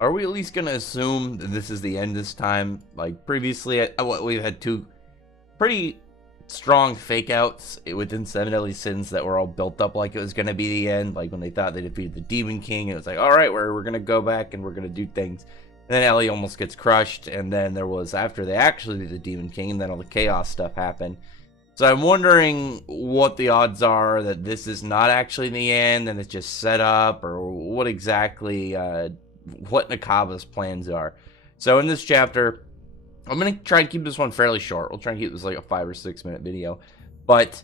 Are we at least gonna assume that this is the end this time? Like previously, we've had two pretty strong fake outs within Seven Deadly Sins that were all built up like it was gonna be the end. Like when they thought they defeated the Demon King, it was like, all right, we're gonna go back and we're gonna do things. And then Ellie almost gets crushed, and then there was after they actually did the Demon King, and then all the chaos stuff happened. So I'm wondering what the odds are that this is not actually the end and it's just set up, or what exactly what Nakaba's plans are. So in this chapter, I'm going to try and keep this one fairly short. We'll try and keep this like a 5 or 6 minute video. But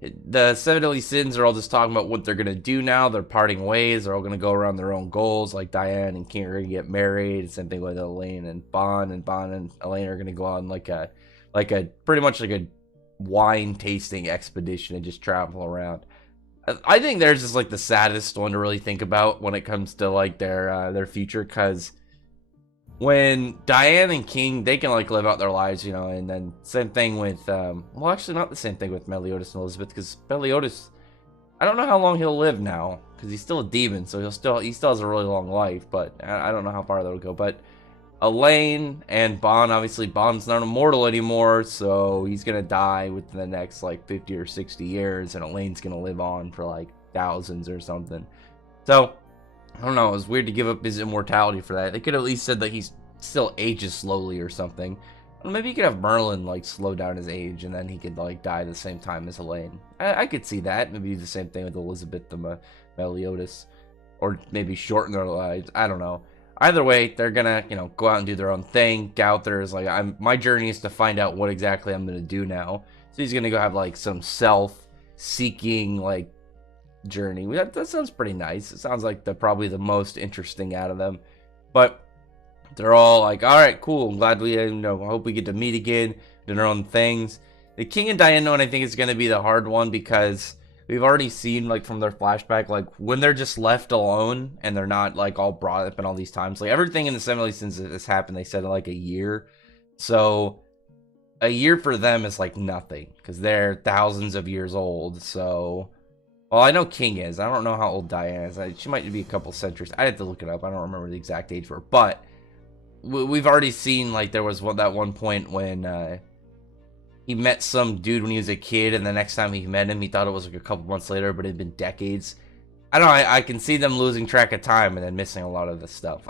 the Seven Deadly Sins are all just talking about what they're going to do now. They're parting ways. They're all going to go around their own goals. Like Diane and King are going to get married. Same thing with Elaine and Bond. And Bond and Elaine are going to go on like a pretty much like a wine tasting expedition and just travel around. I think theirs is like the saddest one to really think about when it comes to like their future, because when Diane and King, they can like live out their lives, you know, and then same thing with well, actually not the same thing with Meliodas and Elizabeth, because Meliodas, I don't know how long he'll live now, because he's still a demon, so he still has a really long life, but I don't know how far that'll go. But Elaine and Bond, obviously Bond's not immortal anymore, so he's gonna die within the next like 50 or 60 years, and Elaine's gonna live on for like thousands or something. So I don't know, it was weird to give up his immortality for that. They could have at least said that he still ages slowly or something. Or maybe you could have Merlin like slow down his age, and then he could like die at the same time as Elaine. I could see that. Maybe the same thing with Elizabeth and Meliodas, or maybe shorten their lives. I don't know. Either way, they're gonna, you know, go out and do their own thing. Gowther is like, my journey is to find out what exactly I'm gonna do now. So he's gonna go have like some self-seeking like journey. That sounds pretty nice. It sounds like probably the most interesting out of them. But they're all like, all right, cool. I'm glad we, you know, I hope we get to meet again, do our own things. The King and Diane one, I think, is gonna be the hard one, because we've already seen, like, from their flashback, like, when they're just left alone and they're not, like, all brought up in all these times. Like, everything in the Seven since this happened, they said, in, like, a year. So, a year for them is, like, nothing, because they're thousands of years old. So, well, I know King is. I don't know how old Diane is. She might be a couple centuries. I have to look it up. I don't remember the exact age for her. But we've already seen, like, there was that one point when he met some dude when he was a kid, and the next time he met him, he thought it was like a couple months later, but it had been decades. I don't know. I can see them losing track of time and then missing a lot of this stuff.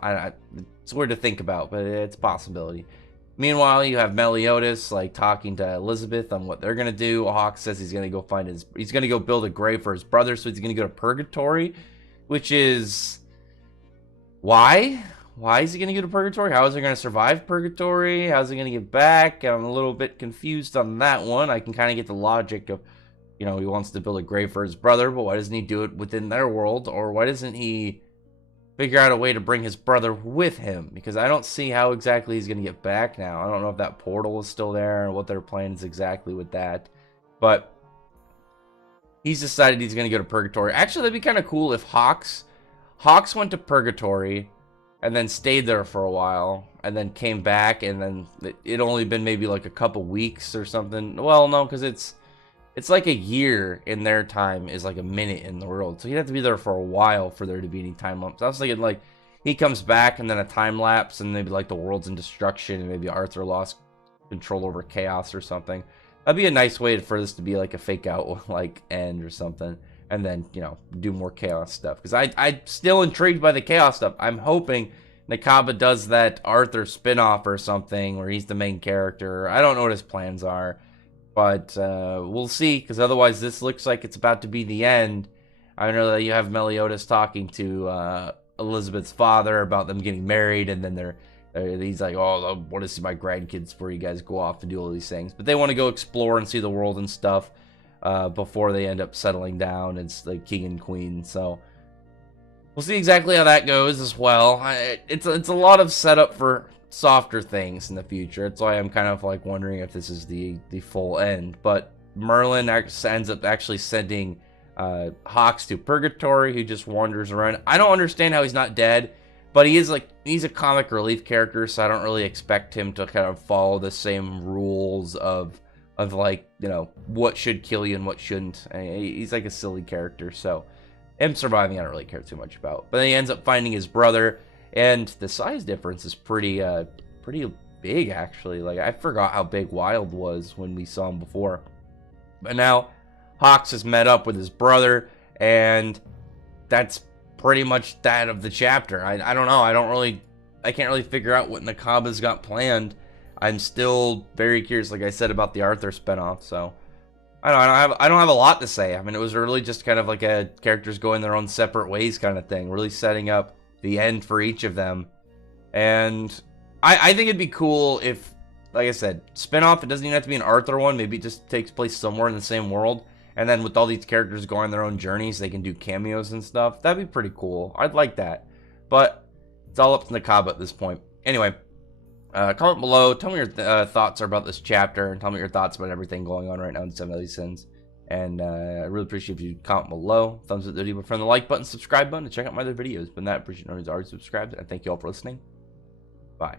It's weird to think about, but it's a possibility. Meanwhile, you have Meliodas like talking to Elizabeth on what they're gonna do. Hawk says he's gonna go he's gonna go build a grave for his brother, so he's gonna go to Purgatory, which is why? Why is he going to go to Purgatory? How is he going to survive Purgatory? How's he going to get back? I'm a little bit confused on that one. I can kind of get the logic of, you know, he wants to build a grave for his brother, but why doesn't he do it within their world? Or why doesn't he figure out a way to bring his brother with him? Because I don't see how exactly he's going to get back now. I don't know if that portal is still there and what their plan is exactly with that. But he's decided he's going to go to Purgatory. Actually, that'd be kind of cool if Hawks went to Purgatory and then stayed there for a while, and then came back, and then it only been maybe like a couple weeks or something. Well, no, because it's like a year in their time is like a minute in the world, so he'd have to be there for a while for there to be any time lapse. I was thinking like he comes back and then a time lapse, and maybe like the world's in destruction, and maybe Arthur lost control over chaos or something. That'd be a nice way for this to be like a fake out like end or something. And then, you know, do more chaos stuff. Because I'm still intrigued by the chaos stuff. I'm hoping Nakaba does that Arthur spinoff or something where he's the main character. I don't know what his plans are. But we'll see. Because otherwise, this looks like it's about to be the end. I know that you have Meliodas talking to Elizabeth's father about them getting married. And then he's like, oh, I want to see my grandkids before you guys go off and do all these things. But they want to go explore and see the world and stuff. Before they end up settling down as the king and queen. So we'll see exactly how that goes as well. It's a lot of setup for softer things in the future. That's why I'm kind of like wondering if this is the full end. But Merlin ends up actually sending Hawks to Purgatory, who just wanders around. I don't understand how he's not dead, but he's a comic relief character, so I don't really expect him to kind of follow the same rules of like, you know, what should kill you and what shouldn't. He's like a silly character, so him surviving I don't really care too much about. But then he ends up finding his brother, And the size difference is pretty big, actually. Like, I forgot how big Wild was when we saw him before. But now, Hawks has met up with his brother, and that's pretty much that of the chapter. I don't know. I can't really figure out what Nakaba's got planned. I'm still very curious, like I said, about the Arthur spinoff. So I don't have a lot to say. I mean, it was really just kind of like a characters going their own separate ways kind of thing, really setting up the end for each of them. And I think it'd be cool if, like I said, spinoff. It doesn't even have to be an Arthur one. Maybe it just takes place somewhere in the same world. And then with all these characters going their own journeys, they can do cameos and stuff. That'd be pretty cool. I'd like that. But it's all up to Nakaba at this point. Anyway, comment below. Tell me your thoughts are about this chapter, and tell me your thoughts about everything going on right now in Seven Deadly Sins. And I really appreciate if you comment below. Thumbs up the video, friend the like button, subscribe button to check out my other videos. But that, appreciate no one's already subscribed. And thank you all for listening. Bye.